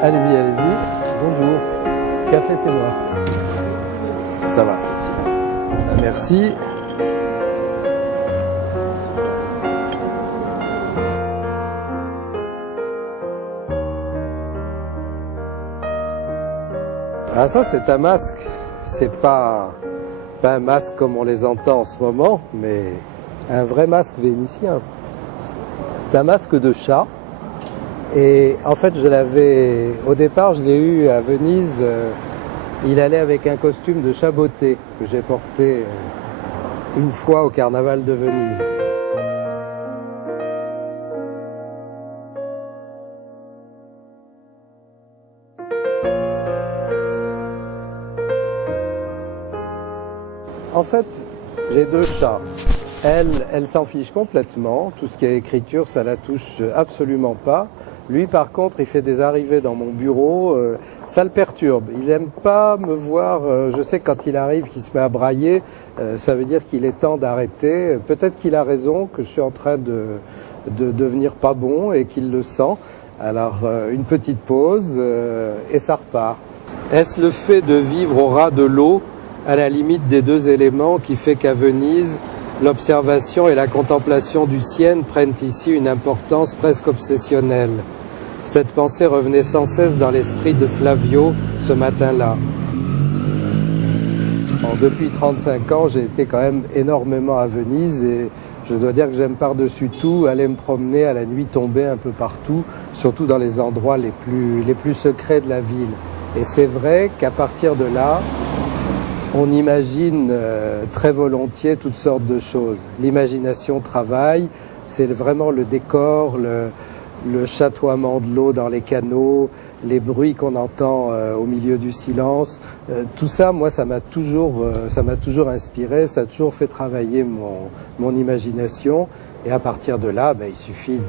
Allez-y, allez-y. Bonjour. Café, c'est moi. Ça va, ça tient. Merci. Ah, ça, c'est un masque. C'est pas un masque comme on les entend en ce moment, mais un vrai masque vénitien. C'est un masque de chat. Et en fait, au départ, je l'ai eu à Venise. Il allait avec un costume de chat botté que j'ai porté une fois au carnaval de Venise. En fait, j'ai deux chats. Elle s'en fiche complètement. Tout ce qui est écriture, ça la touche absolument pas. Lui, par contre, il fait des arrivées dans mon bureau, ça le perturbe. Il n'aime pas me voir, je sais que quand il arrive, qu'il se met à brailler, ça veut dire qu'il est temps d'arrêter. Peut-être qu'il a raison, que je suis en train de devenir pas bon et qu'il le sent. Alors, une petite pause et ça repart. Est-ce le fait de vivre au ras de l'eau, à la limite des deux éléments, qui fait qu'à Venise, l'observation et la contemplation du ciel prennent ici une importance presque obsessionnelle? Cette pensée revenait sans cesse dans l'esprit de Flavio ce matin-là. Depuis 35 ans, j'ai été quand même énormément à Venise et je dois dire que j'aime par-dessus tout aller me promener à la nuit tombée un peu partout, surtout dans les endroits les plus secrets de la ville. Et c'est vrai qu'à partir de là, on imagine très volontiers toutes sortes de choses. L'imagination travaille, c'est vraiment le décor, le chatoiement de l'eau dans les canaux, les bruits qu'on entend au milieu du silence. Tout ça, moi, ça m'a toujours inspiré, ça a toujours fait travailler mon imagination. Et à partir de là, il suffit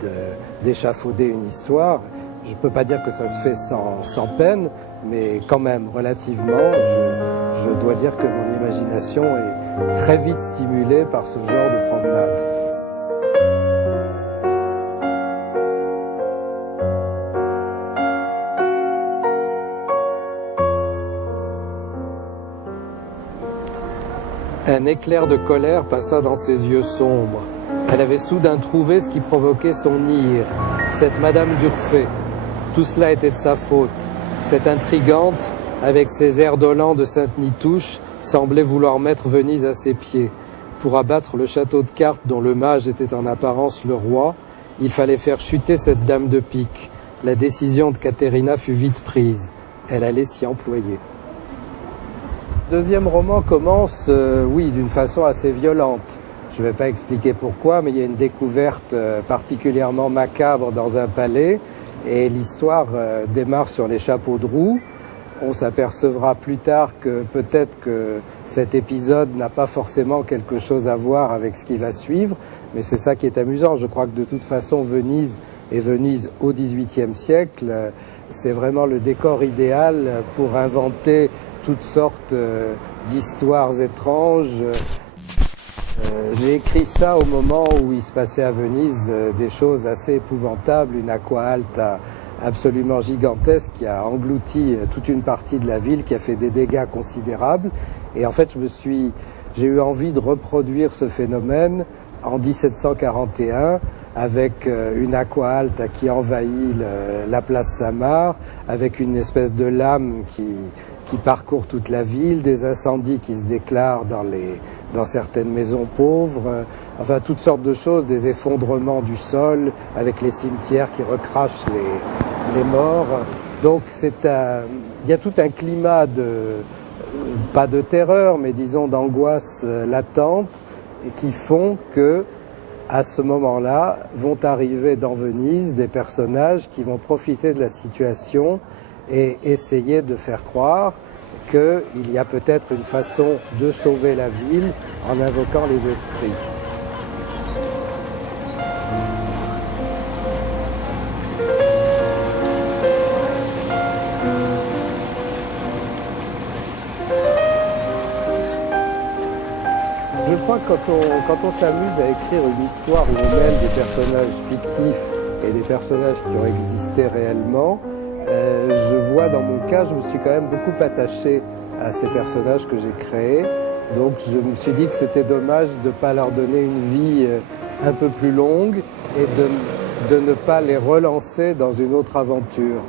d'échafauder une histoire. Je ne peux pas dire que ça se fait sans peine, mais quand même, relativement, je dois dire que mon imagination est très vite stimulée par ce genre de promenade. Un éclair de colère passa dans ses yeux sombres. Elle avait soudain trouvé ce qui provoquait son ire, cette Madame d'Urfé. Tout cela était de sa faute. Cette intrigante, avec ses airs dolents de Sainte-Nitouche, semblait vouloir mettre Venise à ses pieds. Pour abattre le château de cartes dont le mage était en apparence le roi, il fallait faire chuter cette dame de pique. La décision de Caterina fut vite prise. Elle allait s'y employer. Le deuxième roman commence, oui, d'une façon assez violente. Je ne vais pas expliquer pourquoi, mais il y a une découverte particulièrement macabre dans un palais et l'histoire démarre sur les chapeaux de roue. On s'apercevra plus tard que peut-être que cet épisode n'a pas forcément quelque chose à voir avec ce qui va suivre, mais c'est ça qui est amusant. Je crois que de toute façon, Venise au XVIIIe siècle, c'est vraiment le décor idéal pour inventer toutes sortes d'histoires étranges. J'ai écrit ça au moment où il se passait à Venise des choses assez épouvantables, une aqua alta absolument gigantesque qui a englouti toute une partie de la ville, qui a fait des dégâts considérables. Et en fait, j'ai eu envie de reproduire ce phénomène en 1741 avec une aqua alta qui envahit la place Saint-Marc, avec une espèce de lame qui parcourt toute la ville, des incendies qui se déclarent dans certaines maisons pauvres, enfin toutes sortes de choses, des effondrements du sol avec les cimetières qui recrachent les morts. Donc il y a tout un climat pas de terreur, mais disons d'angoisse latente, et qui font que, à ce moment-là, vont arriver dans Venise des personnages qui vont profiter de la situation et essayer de faire croire qu'il y a peut-être une façon de sauver la ville en invoquant les esprits. Je crois que quand on s'amuse à écrire une histoire où on mêle des personnages fictifs et des personnages qui ont existé réellement, je vois dans mon cas, je me suis quand même beaucoup attaché à ces personnages que j'ai créés. Donc je me suis dit que c'était dommage de ne pas leur donner une vie un peu plus longue et de ne pas les relancer dans une autre aventure.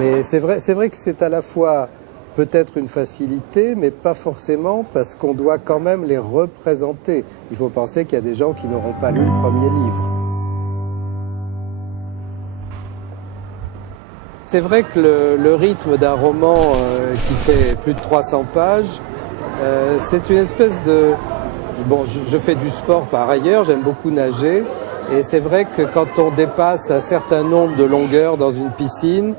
Mais c'est vrai que c'est à la fois peut-être une facilité, mais pas forcément, parce qu'on doit quand même les représenter. Il faut penser qu'il y a des gens qui n'auront pas lu le premier livre. C'est vrai que le rythme d'un roman qui fait plus de 300 pages, c'est une espèce de... Bon, je fais du sport par ailleurs, j'aime beaucoup nager, et c'est vrai que quand on dépasse un certain nombre de longueurs dans une piscine,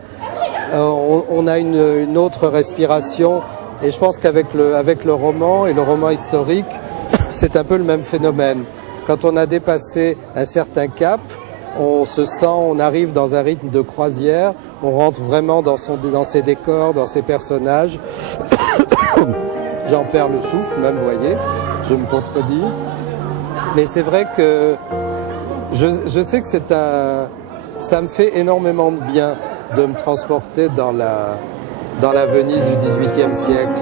on a une autre respiration, et je pense qu'avec le roman et le roman historique, c'est un peu le même phénomène. Quand on a dépassé un certain cap, on se sent, on arrive dans un rythme de croisière, on rentre vraiment dans ses décors, dans ses personnages. J'en perds le souffle même, vous voyez, je me contredis. Mais c'est vrai que je sais que ça me fait énormément de bien de me transporter dans la Venise du XVIIIe siècle.